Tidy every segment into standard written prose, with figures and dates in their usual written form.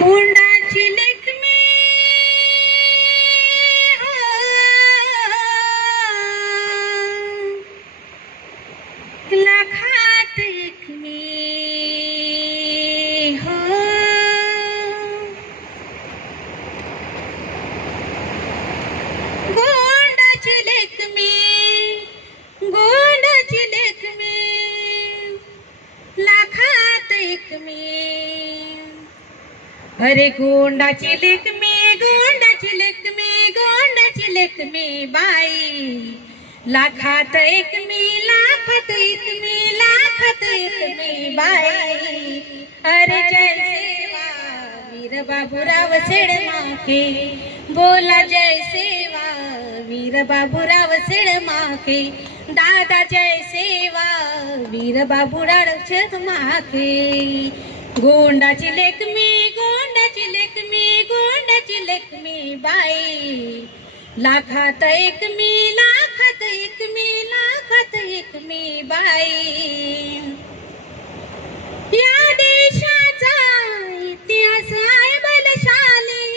गोंडाची लेकमी लाखात एक मी हो. गोंडाची लेकमी, गोंडाची लेकमी लाखात एक मी. अरे गोंडाची लेकमी, गोंडाची लेकमी, गोंडाची लेकमी बाई लाखात एक मी, लाखात एक मी, लाखात एक मी बाई. अरे जय सेवा वीर बाबूराव सेडमाके, बोला जय सेवा वीर बाबूराव सेडमाके. दादा जय सेवा वीर बाबूराव सेडमाके. गोंडाची लेकमी, गोंडाची लेकमी, गोंडाची लेकमी बाई लाखात एक मी, लाखात एक मी, लाखात एक मी बाई. या देशाचा इतिहास आहे बलशाली,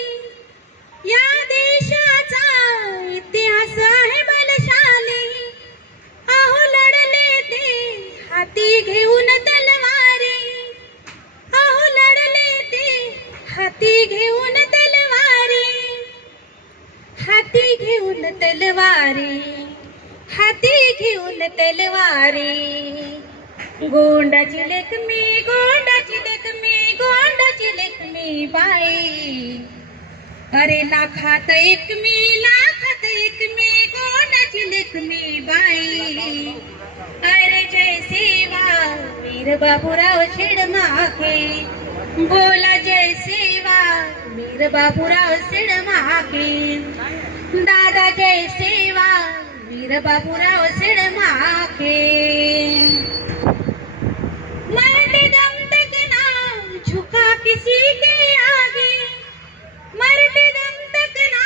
या देशाचा इतिहास आहे बलशाली. अहो लढले ते हाती घेऊन तलवारी, अहो लढले ते हाती घेऊन तलवारी, हाती घेऊन तलवारी, हाती घेऊन तलवारी. गोंडाची लेकमी, गोंडाची लेकमी, गोंडाची लेकमी बाई. अरे लाखात एक मी, लाखात एक मी, गोंडाची लेकमी बाई. अरे जय सेवा वीर बाबूराव सेडमाके, बोला जय सेवा वीर बाबूराव सेडमाके. दादा जय सेवा वीर बाबूराव सेडमाके. मरते दम तक ना झुका किसी के आगे, मरते दम तक ना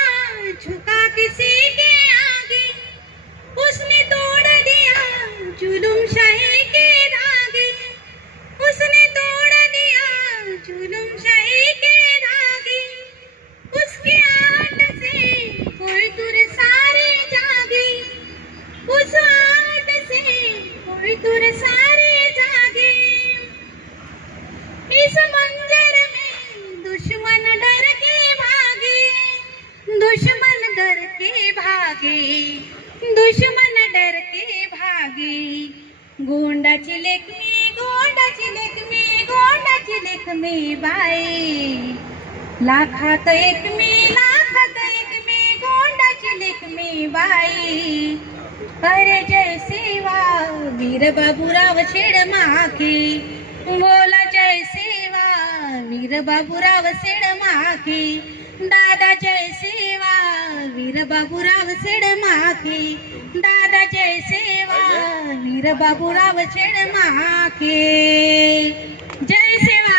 झुका किसी के आगे. उसने तोड़ दिया जुलुम शाही के धागे, उसने तोड़ दिया जुलुम शाही के धागे. उसकी आट से कोई तुर सारे जागे, उस आट से कोई तुर सारे जागे. इस मंजर में दुश्मन डर के भागे, दुश्मन डर के भागे, दुश्मन डर के भागे. गोंडाची लेकमी, गोंडाची लेकमी, गोंडाची लेकमी बाई लाखात एक मी, लाखात एक मी, गोंडाची लेकमी बाई. अरे जय सेवा वीर बाबूराव सेडमाके, बोला जय सेवा वीर बाबूराव सेडमाके. दादा जय सेवा वीर बाबूराव सेडमाके. दादा जय सेवा वीर बाबूराव सेडमाके. जय सेवा.